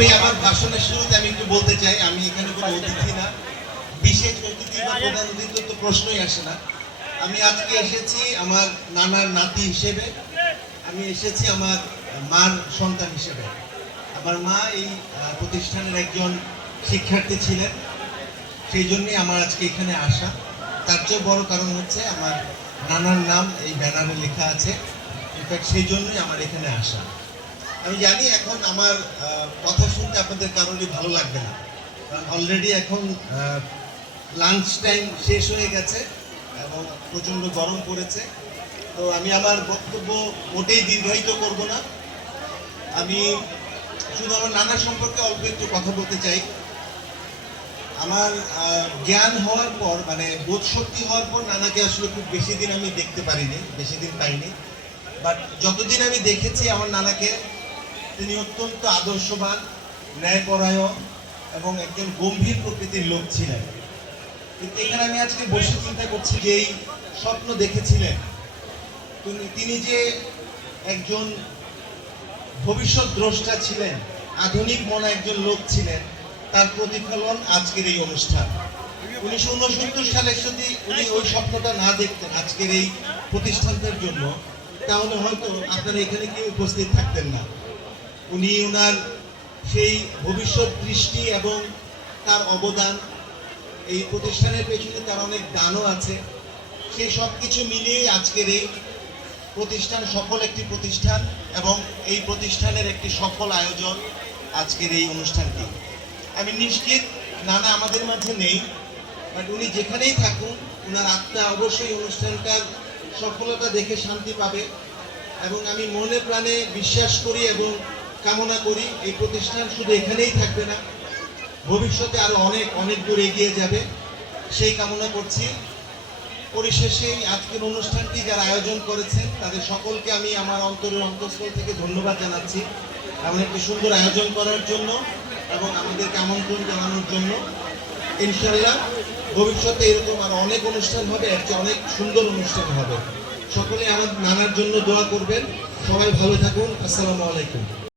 প্রথমেই আমার ভাষণের শুরুতে আমি একটু বলতে চাই, আমি এখানে কোনো অতিথি না। বিশেষ অতিথি বা প্রধান অতিথি তো প্রশ্নই আসে না। আমি আজকে এসেছি আমার নানার নাতি হিসেবে। আমি এসেছি আমার মার সন্তান হিসেবে। আমার মা এই প্রতিষ্ঠানের একজন শিক্ষার্থী ছিলেন। সেই জন্যই আমার আজকে এখানে আসা। তার চেয়ে বড় কারণ হচ্ছে আমার নানার নাম এই ব্যানারে লেখা আছে। ইনফ্যাক্ট সেই জন্যই আমার এখানে আসা। আমি জানি এখন আমার কথা শুনতে আপনাদের কারোরই ভালো লাগবে না। কারণ অলরেডি এখন লাঞ্চ টাইম শেষ হয়ে গেছে এবং প্রচণ্ড গরম পড়েছে। তো আমি আমার বক্তব্য মোটেই দীর্ঘায়িত করব না। আমি শুধু আমার নানা সম্পর্কে অল্প একটু কথা বলতে চাই। আমার জ্ঞান হওয়ার পর মানে বোধ শক্তি হওয়ার পর নানাকে আসলে খুব বেশি দিন আমি দেখতে পারিনি, বেশি দিন পাইনি। বাট যতদিন আমি দেখেছি আমার নানাকে তিনি অত্যন্ত আদর্শবান, ন্যায়পরায়ণ এবং একজন গম্ভীর প্রকৃতির লোক ছিলেন। কিন্তু এখানে আমি আজকে বসে চিন্তা করছি যে এই স্বপ্ন দেখেছিলেন। তিনি- যে একজন ভবিষ্যৎ দ্রষ্টা ছিলেন, আধুনিক মনে একজন লোক ছিলেন, তার প্রতিফলন আজকের এই অনুষ্ঠান। উনিশশো উনসত্তর সালে যদি উনি ওই স্বপ্নটা না দেখতেন আজকের এই প্রতিষ্ঠানটার জন্য, তাহলে হয়তো আপনারা এখানে কেউ উপস্থিত থাকতেন না। উনি ওনার সেই ভবিষ্যৎ দৃষ্টি এবং তার অবদান, এই প্রতিষ্ঠানের পেছনে তার অনেক দানও আছে। সেই সব কিছু মিলিয়েই আজকের এই প্রতিষ্ঠান সফল একটি প্রতিষ্ঠান এবং এই প্রতিষ্ঠানের একটি সফল আয়োজন আজকের এই অনুষ্ঠানটি। আমি নিশ্চিত নানা আমাদের মাঝে নেই, বাট উনি যেখানেই থাকুন ওনার আত্মা অবশ্যই অনুষ্ঠানটার সফলতা দেখে শান্তি পাবে। এবং আমি মনে প্রাণে বিশ্বাস করি এবং কামনা করি, এই প্রতিষ্ঠান শুধু এখানেই থাকবে না, ভবিষ্যতে আরও অনেক অনেক দূর এগিয়ে যাবে। সেই কামনা করছি। পরিশেষে আজকের অনুষ্ঠানটি যারা আয়োজন করেছেন, তাদের সকলকে আমি আমার অন্তরের অন্তঃস্থল থেকে ধন্যবাদ জানাচ্ছি। এমন একটি সুন্দর আয়োজন করার জন্য এবং আমাদেরকে আমন্ত্রণ জানানোর জন্য। ইনশাল্লাহ ভবিষ্যতে এরকম আর অনেক অনুষ্ঠান হবে, এর চেয়ে অনেক সুন্দর অনুষ্ঠান হবে। সকলে আমার নানার জন্য দোয়া করবেন। সবাই ভালো থাকুন। আসসালামু আলাইকুম।